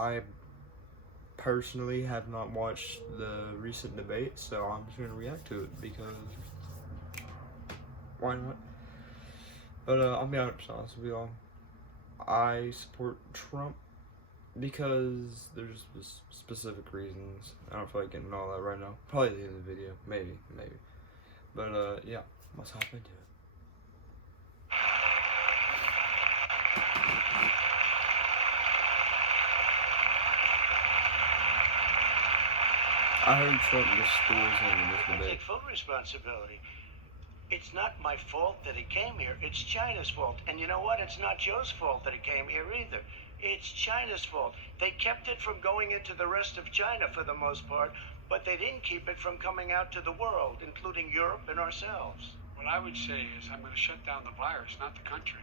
I personally have not watched the recent debate, so I'm just gonna react to it because why not? But I'll be honest with y'all. I support Trump because there's specific reasons. I don't feel like getting all that right now. Probably at the end of the video, maybe. But yeah, let's hop into it. I heard Trump destroys him in this I debate. take full responsibility. It's not my fault that he came here. It's China's fault. And you know what? It's not Joe's fault that he came here either. It's China's fault. They kept it from going into the rest of China for the most part, but they didn't keep it from coming out to the world, including Europe and ourselves. What I would say is I'm going to shut down the virus, not the country.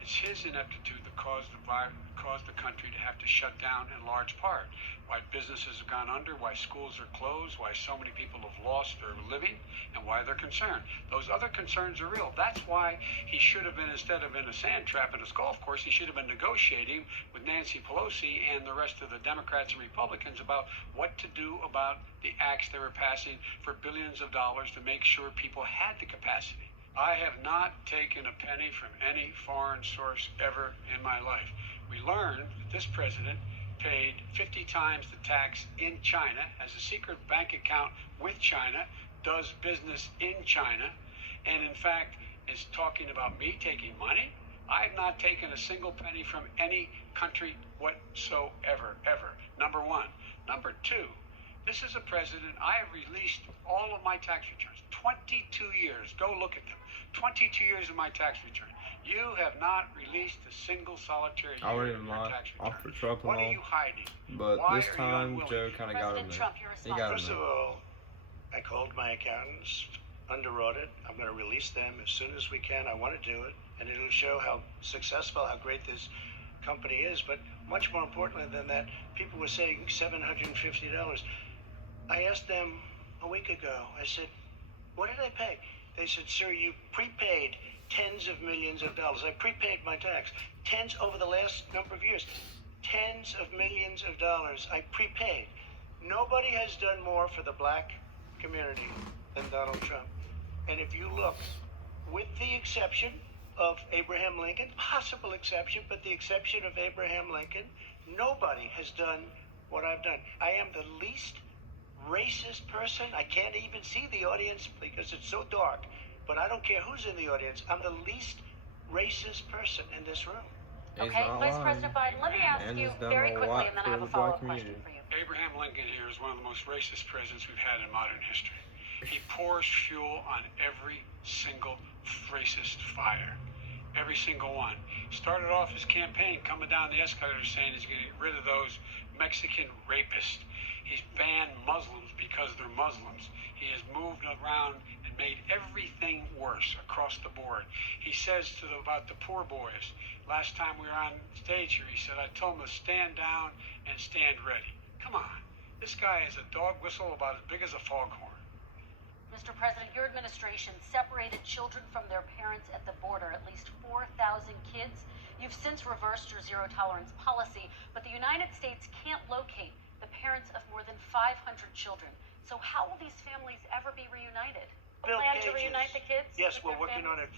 It's his ineptitude that caused the country to have to shut down in large part. Why businesses have gone under, why schools are closed, why so many people have lost their living, and why they're concerned. Those other concerns are real. That's why he should have been, instead of in a sand trap at a golf course, he should have been negotiating with Nancy Pelosi and the rest of the Democrats and Republicans about what to do about the acts they were passing for billions of dollars to make sure people had the capacity. I have not taken a penny from any foreign source ever in my life. We learned that this president paid 50 times the tax in China, has a secret bank account with China, does business in China, and in fact is talking about me taking money. I have not taken a single penny from any country whatsoever, ever. Number one. Number two, this is a president, I have released all of my tax returns. 22 years, go look at them. 22 years of my tax return. You have not released a single solitary year of your tax return. What are you hiding? But Why this time, Joe kind of got him there. He got him First of there. all, I called my accountants, underwrote it. I'm going to release them as soon as we can. I want to do it, and it'll show how successful, how great this company is. But much more importantly than that, people were saying $750. I asked them a week ago, I said, what did I pay? They said, sir, you prepaid tens of millions of dollars. I prepaid my tax. Tens over the last number of years. Tens of millions of dollars I prepaid. Nobody has done more for the black community than Donald Trump. And if you look, with the exception of Abraham Lincoln, possible exception, but the exception of Abraham Lincoln, nobody has done what I've done. I am the least racist person. I can't even see the audience because it's so dark, but I don't care who's in the audience. I'm the least racist person in this room. Okay, Vice President Biden, let me ask you very quickly, and then I have a follow-up question for you. Abraham Lincoln here is one of the most racist presidents we've had in modern history. He pours fuel on every single racist fire. Every single one. Started off his campaign coming down the escalator saying he's going to get rid of those Mexican rapists. He's banned Muslims because they're Muslims. He has moved around and made everything worse across the board. He says about the poor boys, last time we were on stage here, he said, I told them to stand down and stand ready. Come on. This guy is a dog whistle about as big as a foghorn. Mr. President, your administration separated children from their parents at the border, at least 4,000 kids. You've since reversed your zero-tolerance policy, but the United States can't locate the parents of more than 500 children. So how will these families ever be reunited? Plan to reunite the kids? Yes, we're working on it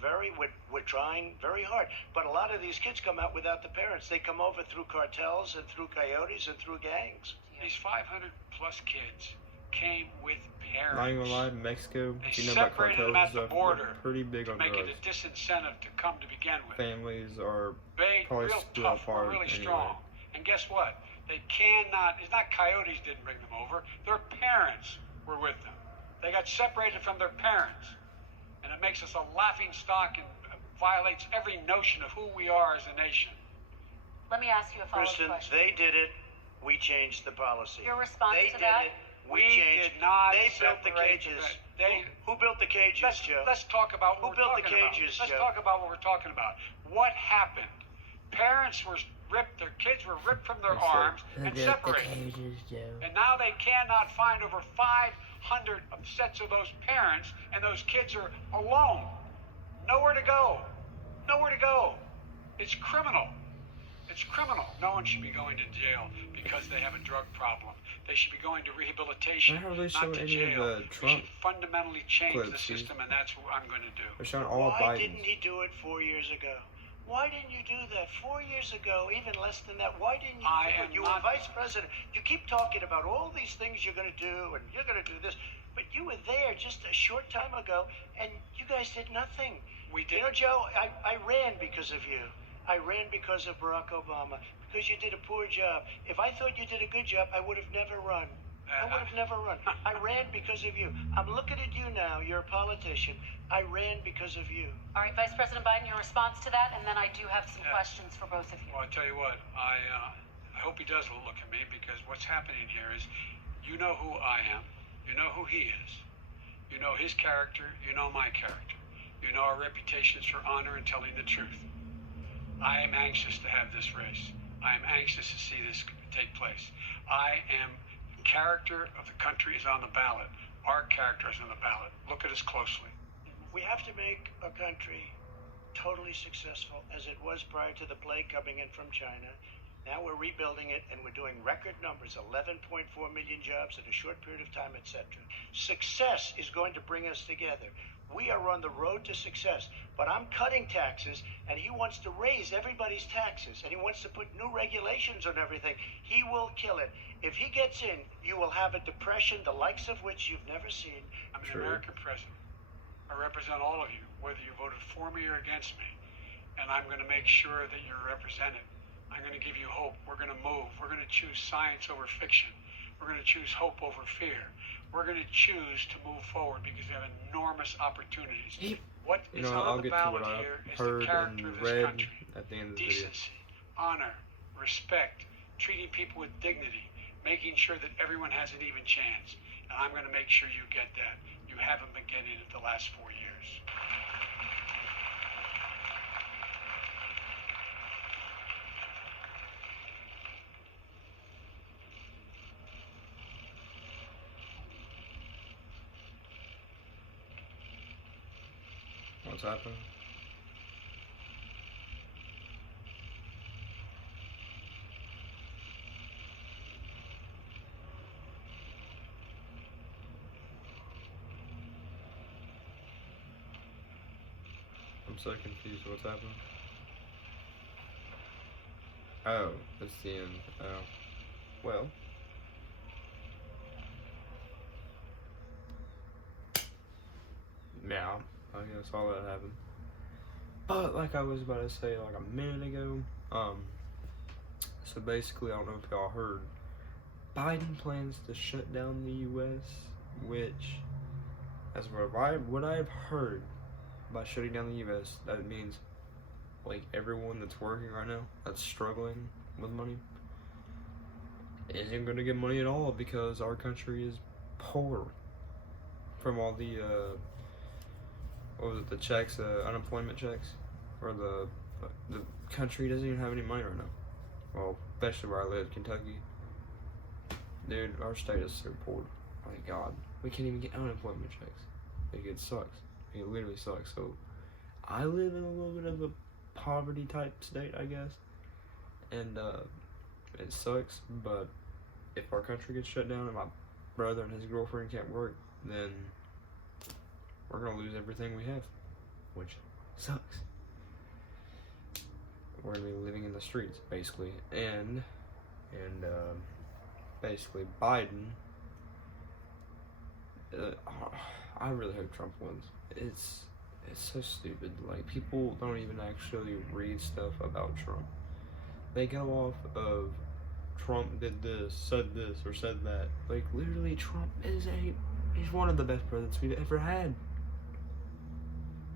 we're trying very hard. But a lot of these kids come out without the parents. They come over through cartels and through coyotes and through gangs. These 500 plus kids came with parents. Not even gonna lie, Mexico, they you know about separated cartels them at the and stuff, border pretty big on to make drugs. it a disincentive to come to begin with. Families are They probably real split tough, apart really anyway. strong. And guess what? They cannot, it's not coyotes didn't bring them over. Their parents were with them. They got separated from their parents. And it makes us a laughing stock and violates every notion of who we are as a nation. Let me ask you a follow-up Kristen, question. they did it. We changed the policy. Your response they to that? Did it. We did not They built the separate cages. They, Who built the cages, Joe? let's talk about what Who we're built the talking about. cages, Let's Joe? talk about what we're talking about. What happened? Parents were ripped, their kids were ripped from their arms and separated. And now they cannot find over 500 sets of those parents, and those kids are alone. Nowhere to go. Nowhere to go. It's criminal. It's criminal. No one should be going to jail because they have a drug problem. They should be going to rehabilitation, Why haven't they not shown to any of jail. the We Trump should fundamentally change the clips? system, and that's what I'm going to do. They're showing all Why Biden's. didn't he do it 4 years ago? Why didn't you do that 4 years ago, even less than that? Why didn't you do it? You were vice president. You keep talking about all these things you're going to do, and you're going to do this. But you were there just a short time ago, and you guys did nothing. We did. You know, Joe, I ran because of you. I ran because of Barack Obama, because you did a poor job. If I thought you did a good job, I would have never run. I would have never run. I ran because of you. I'm looking at you now. You're a politician. I ran because of you. All right, Vice President Biden, your response to that, and then I do have some questions for both of you. Well, I tell you what, I hope he does look at me, because what's happening here is, you know who I am, you know who he is, you know his character, you know my character, you know our reputations for honor and telling the truth. I am anxious to have this race. I am anxious to see this take place. The character of the country is on the ballot. Our character is on the ballot. Look at us closely. We have to make a country totally successful as it was prior to the plague coming in from China. Now we're rebuilding it, and we're doing record numbers, 11.4 million jobs in a short period of time, etc. Success is going to bring us together. We are on the road to success, but I'm cutting taxes, and he wants to raise everybody's taxes, and he wants to put new regulations on everything. He will kill it. If he gets in, you will have a depression, the likes of which you've never seen. I'm an American president. I represent all of you, whether you voted for me or against me, and I'm going to make sure that you're represented. I'm going to give you hope. We're going to move. We're going to choose science over fiction. We're going to choose hope over fear. We're going to choose to move forward because we have enormous opportunities. What is on the ballot here is the character of this country. At the end of the video. Decency, honor, respect, treating people with dignity, making sure that everyone has an even chance. And I'm going to make sure you get that. You haven't been getting it the last 4 years. What's happening? I'm so confused. What's happening? Oh, it's the end. Oh. Well. Yeah, I guess all that happened. But like I was about to say like a minute ago, so basically I don't know if y'all heard, Biden plans to shut down the US, which, as what I've heard, by shutting down the US, that means like everyone that's working right now, that's struggling with money, isn't gonna get money at all because our country is poor from all the what was it, the checks, unemployment checks, or the country doesn't even have any money right now. Well, especially where I live, Kentucky. Dude, our state is so poor. My God, we can't even get unemployment checks. Like, it sucks. It literally sucks. So, I live in a little bit of a poverty type state, I guess, and it sucks. But if our country gets shut down and my brother and his girlfriend can't work, then we're gonna lose everything we have, which sucks. We're gonna be living in the streets, basically, and basically Biden. I really hope Trump wins. It's so stupid. Like, people don't even actually read stuff about Trump. They go off of Trump did this, or said that. Like, literally, Trump he's one of the best presidents we've ever had.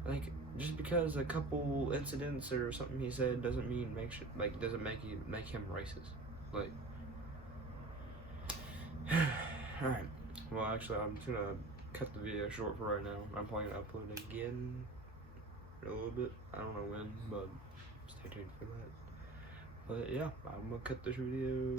Like, just because a couple incidents or something he said doesn't mean doesn't make him racist. Like, alright. Well, actually, I'm just gonna cut the video short for right now. I'm planning to upload again in a little bit. I don't know when, but stay tuned for that. But yeah, I'm gonna cut this video